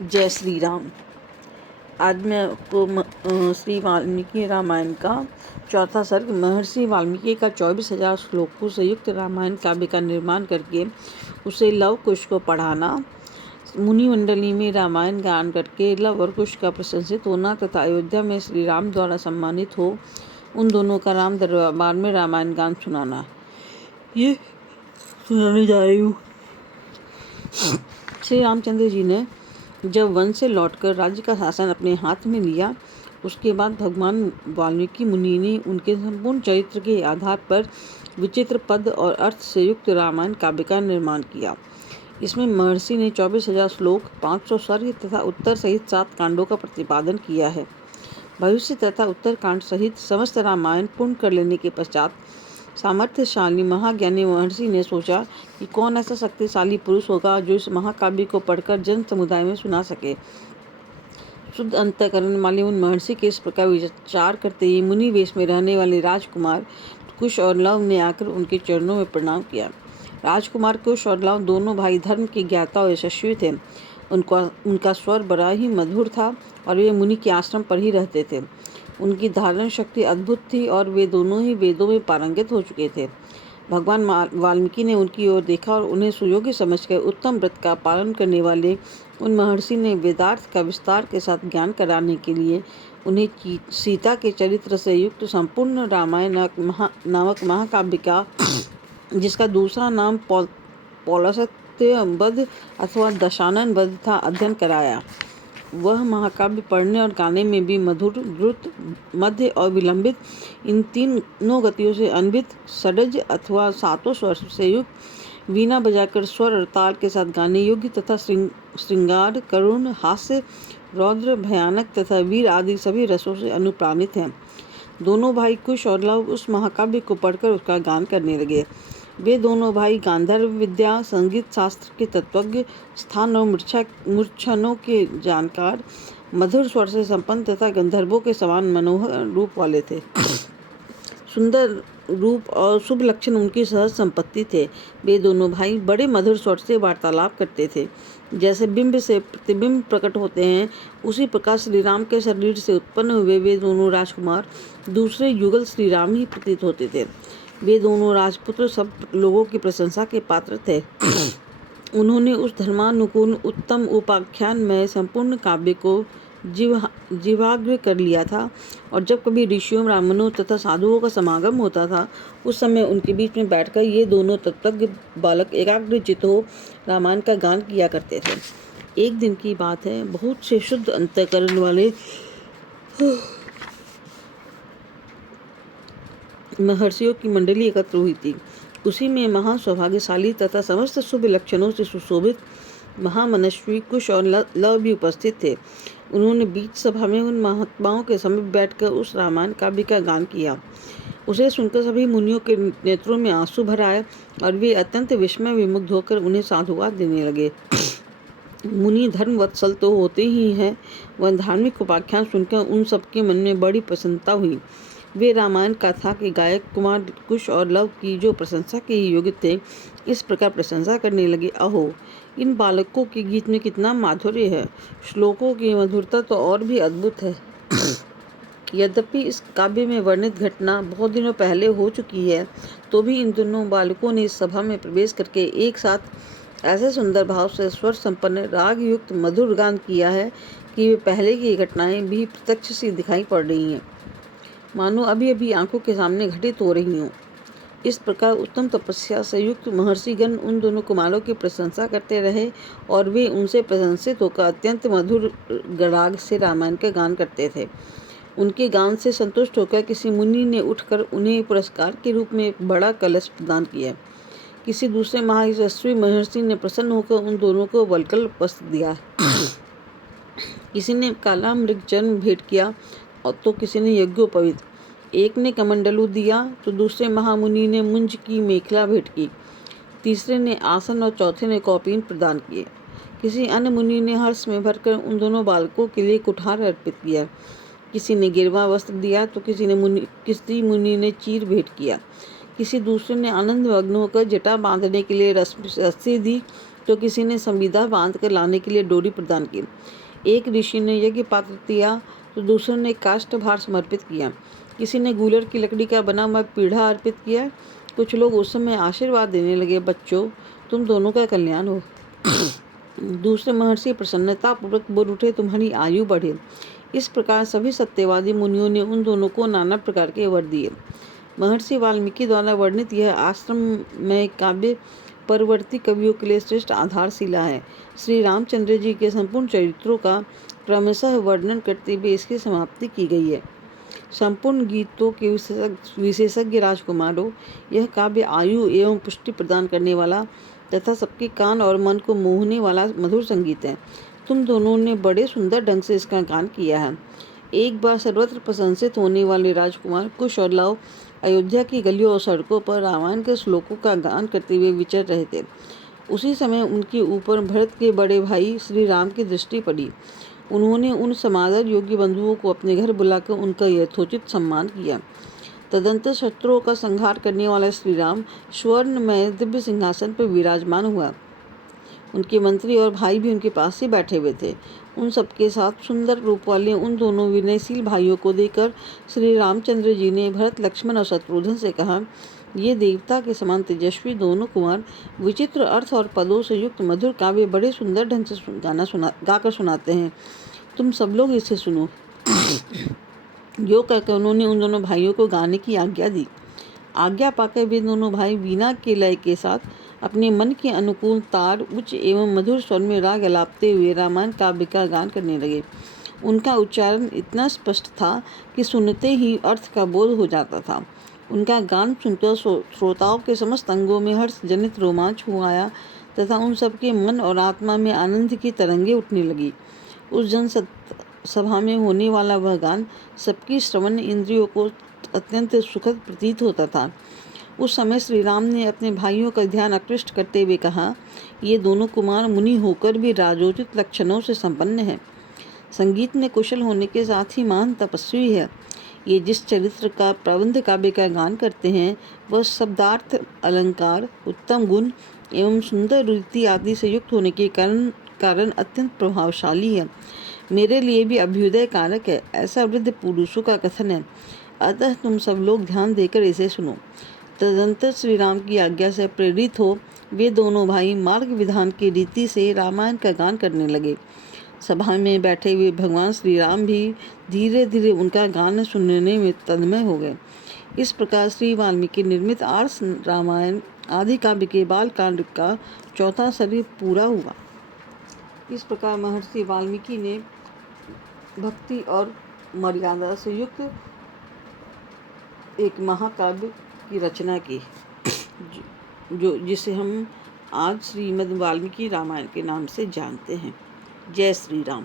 जय श्री राम। आज मैं आपको श्री वाल्मीकि रामायण का चौथा सर्ग महर्षि वाल्मीकि का 24,000 श्लोकों से युक्त रामायण काव्य का निर्माण करके उसे लव कुश को पढ़ाना, मुनि मंडली में रामायण गान करके लव और कुश का प्रशंसित होना तथा अयोध्या में श्री राम द्वारा सम्मानित हो उन दोनों का राम दरबार में रामायण गान सुनाना, ये सुनाने जा रही हूँ। श्री रामचंद्र जी ने जब वन से लौटकर राज्य का शासन अपने हाथ में लिया, उसके बाद भगवान वाल्मीकि मुनि ने उनके संपूर्ण चरित्र के आधार पर विचित्र पद और अर्थ से युक्त रामायण काव्य का निर्माण किया। इसमें महर्षि ने 24,000 श्लोक, 500 सर्ग तथा उत्तर सहित 7 कांडों का प्रतिपादन किया है। भविष्य तथा उत्तर कांड सहित समस्त रामायण पूर्ण कर लेने के पश्चात सामर्थ्यशाली महाज्ञानी महर्षि ने सोचा कि कौन ऐसा शक्तिशाली पुरुष होगा जो इस महाकाव्य को पढ़कर जन समुदाय में सुना सके। शुद्ध अंतःकरण वाले उन महर्षि के इस प्रकार विचार करते ही मुनि वेश में रहने वाले राजकुमार कुश और लव ने आकर उनके चरणों में प्रणाम किया। राजकुमार कुश और लव दोनों भाई धर्म के ज्ञाता और यशस्वी थे। उनका स्वर बड़ा ही मधुर था और वे मुनि के आश्रम पर ही रहते थे। उनकी धारण शक्ति अद्भुत थी और वे दोनों ही वेदों में पारंगत हो चुके थे। भगवान वाल्मीकि ने उनकी ओर देखा और उन्हें सुयोग्य समझकर उत्तम व्रत का पालन करने वाले उन महर्षि ने वेदार्थ का विस्तार के साथ ज्ञान कराने के लिए उन्हें सीता के चरित्र से युक्त संपूर्ण रामायण नामक महाकाव्य का, जिसका दूसरा नाम पौलस्त्य वध अथवा दशानन वध था, अध्ययन कराया। वह महाकाव्य पढ़ने और गाने में भी मधुर, द्रुत, मध्य और विलंबित इन तीनों गतियों से अन्वित, षड्ज अथवा 7 स्वर से युक्त, वीणा बजाकर स्वर और ताल के साथ गाने योग्य तथा श्रृंगार, करुण, हास्य, रौद्र, भयानक तथा वीर आदि सभी रसों से अनुप्राणित हैं। दोनों भाई कुश और लव उस महाकाव्य को पढ़कर उसका गान करने लगे। वे दोनों भाई गांधर्व विद्या, संगीत शास्त्र के तत्वज्ञ, स्थान और मूर्छनों के जानकार, मधुर स्वर से संपन्न तथा गंधर्वों के समान मनोहर रूप वाले थे। सुंदर रूप और शुभ लक्षण उनकी सहज संपत्ति थे। वे दोनों भाई बड़े मधुर स्वर से वार्तालाप करते थे। जैसे बिंब से प्रतिबिंब प्रकट होते हैं, उसी प्रकार श्री राम के शरीर से उत्पन्न हुए वे दोनों राजकुमार दूसरे युगल श्री राम ही प्रतीत होते थे। वे दोनों राजपुत्र सब लोगों की प्रशंसा के पात्र थे। उन्होंने उस धर्मानुकूल उत्तम उपाख्यान में संपूर्ण काव्य को जीवाग्र कर लिया था और जब कभी ऋषियों, ब्राह्मणों तथा साधुओं का समागम होता था, उस समय उनके बीच में बैठकर ये दोनों तत्वज्ञ बालक एकाग्रचित्त हो रामायण का गान किया करते थे। एक दिन की बात है, बहुत से शुद्ध अंतःकरण वाले महर्षियों की मंडली एकत्र हुई थी। उसी में महान सौभाग्यशाली तथा समस्त शुभ लक्षणों से सुशोभित महामनस्वी कुश और लव भी उपस्थित थे। उन्होंने बीच सभा में उन महात्माओं के समीप बैठकर उस रामायण काव्य का गान किया। उसे सुनकर सभी मुनियों के नेत्रों में आंसू भर आए और वे अत्यंत विस्मय विमुग्ध होकर उन्हें साधुवाद देने लगे। मुनि धर्मवत्सल तो होते ही हैं, वह धार्मिक उपाख्यान सुनकर उन सबके मन में बड़ी प्रसन्नता हुई। वे रामायण कथा के गायक कुमार कुश और लव की जो प्रशंसा के योग्य थे, इस प्रकार प्रशंसा करने लगे। अहो, इन बालकों के गीत में कितना माधुर्य है, श्लोकों की मधुरता तो और भी अद्भुत है। यद्यपि इस काव्य में वर्णित घटना बहुत दिनों पहले हो चुकी है, तो भी इन दोनों बालकों ने इस सभा में प्रवेश करके एक साथ ऐसे सुंदर भाव से स्वर संपन्न राग युक्त मधुर गान किया है कि वे पहले की घटनाएं भी प्रत्यक्ष सी दिखाई पड़ रही हैं, मानो अभी अभी आंखों के सामने घटित हो रही हों। इस प्रकार उत्तम तपस्या से युक्त महर्षिगण उन दोनों कुमारों की प्रशंसा करते रहे और वे उनसे प्रशंसित होकर अत्यंत मधुर राग से रामायण का गान करते थे। उनके गान से संतुष्ट होकर किसी मुनि ने उठकर उन्हें पुरस्कार के रूप में एक बड़ा कलश प्रदान किया। किसी दूसरे महायशस्वी महर्षि ने प्रसन्न होकर उन दोनों को वल्कल वस्त्र दिया। किसी ने काला मृगचर्म भेंट किया और तो किसी ने यज्ञोपवीत। एक ने कमंडलू दिया तो दूसरे महामुनि ने मुंज की मेखला भेंट की। तीसरे ने आसन और चौथे ने कौपीन प्रदान किए। किसी अन्य मुनि ने हर्ष में भरकर उन दोनों बालकों के लिए कुठार अर्पित किया। किसी ने गिरवा वस्त्र दिया तो किसी मुनि ने चीर भेंट किया। किसी दूसरे ने आनंद मग्न होकर जटा बांधने के लिए रस्सी दी तो किसी ने संविदा बांध कर लाने के लिए डोरी प्रदान की। एक ऋषि ने यज्ञ पात्र दिया तो दूसरे ने काष्ठ भार समर्पित किया। किसी ने गूलर की लकड़ी का बना हुआ पीढ़ा अर्पित किया। कुछ लोग उस समय आशीर्वाद देने लगे, बच्चों तुम दोनों का कल्याण हो। दूसरे महर्षि प्रसन्नतापूर्वक बोल उठे, तुम्हारी आयु बढ़े। इस प्रकार सभी सत्यवादी मुनियों ने उन दोनों को नाना प्रकार के वर दिए। महर्षि वाल्मीकि द्वारा वर्णित यह आश्रम में काव्य परवर्ती कवियों के लिए श्रेष्ठ आधारशिला है। श्री रामचंद्र जी के संपूर्ण चरित्रों का क्रमशः वर्णन करते हुए इसकी समाप्ति की गई है। संपूर्ण गीतों के विशेषज्ञ राजकुमारों, यह काव्य आयु एवं पुष्टि प्रदान करने वाला तथा सबके कान और मन को मोहने वाला मधुर संगीत है। तुम दोनों ने बड़े सुंदर ढंग से इसका गान किया है। एक बार सर्वत्र प्रशंसित होने वाले राजकुमार कुश और लव अयोध्या की गलियों और सड़कों पर रामायण के श्लोकों का गान करते हुए विचर रहे थे। उसी समय उनके ऊपर भरत के बड़े भाई श्री राम की दृष्टि पड़ी। उन्होंने उन समादर योग्य बंधुओं को अपने घर बुलाकर उनका यथोचित सम्मान किया। तदंतर शत्रुओं का संहार करने वाला श्री राम स्वर्णमय दिव्य सिंहासन पर विराजमान हुआ। उनके मंत्री और भाई भी उनके पास ही बैठे हुए थे। उन सबके साथ सुंदर रूप वाले उन दोनों विनयशील भाइयों को देखकर श्री रामचंद्र जी ने भरत, लक्ष्मण और शत्रुघ्न से कहा, ये देवता के समान तेजस्वी दोनों कुमार विचित्र अर्थ और पदों से युक्त मधुर काव्य बड़े सुंदर ढंग से गाकर सुनाते हैं। तुम सब लोग इसे सुनो। यो कहकर उन्होंने उन दोनों भाइयों को गाने की आज्ञा दी। आज्ञा पाकर वे दोनों भाई वीणा के लय के साथ अपने मन के अनुकूल तार उच्च एवं मधुर स्वर में राग अलापते हुए रामायण काव्य का गान करने लगे। उनका उच्चारण इतना स्पष्ट था कि सुनते ही अर्थ का बोध हो जाता था। उनका गान सुनकर श्रोताओं के समस्त अंगों में हर्ष जनित रोमांच हो आया तथा उन सबके मन और आत्मा में आनंद की तरंगें उठने लगी। उस जन सभा में होने वाला वह गान सबकी श्रवण इंद्रियों को अत्यंत सुखद प्रतीत होता था। उस समय श्री राम ने अपने भाइयों का ध्यान आकृष्ट करते हुए कहा, ये दोनों कुमार मुनि होकर भी राजोचित लक्षणों से संपन्न है। संगीत में कुशल होने के साथ ही महान तपस्वी है। ये जिस चरित्र का प्रबंध काव्य का गान करते हैं वह शब्दार्थ, अलंकार, उत्तम गुण एवं सुंदर रीति आदि से युक्त होने के कारण अत्यंत प्रभावशाली है। मेरे लिए भी अभ्युदय कारक है, ऐसा वृद्ध पुरुषों का कथन है। अतः तुम सब लोग ध्यान देकर इसे सुनो। तदंतर श्री राम की आज्ञा से प्रेरित हो वे दोनों भाई मार्ग विधान की रीति से रामायण का गान करने लगे। सभा में बैठे हुए भगवान श्री राम भी धीरे धीरे उनका गान सुनने में तन्मय हो गए। इस प्रकार श्री वाल्मीकि निर्मित आर्ष रामायण आदि काव्य के बाल कांड का चौथा शरीर पूरा हुआ। इस प्रकार महर्षि वाल्मीकि ने भक्ति और मर्यादा से युक्त एक महाकाव्य की रचना की जिसे हम आज श्रीमद् वाल्मीकि रामायण के नाम से जानते हैं। जय श्री राम।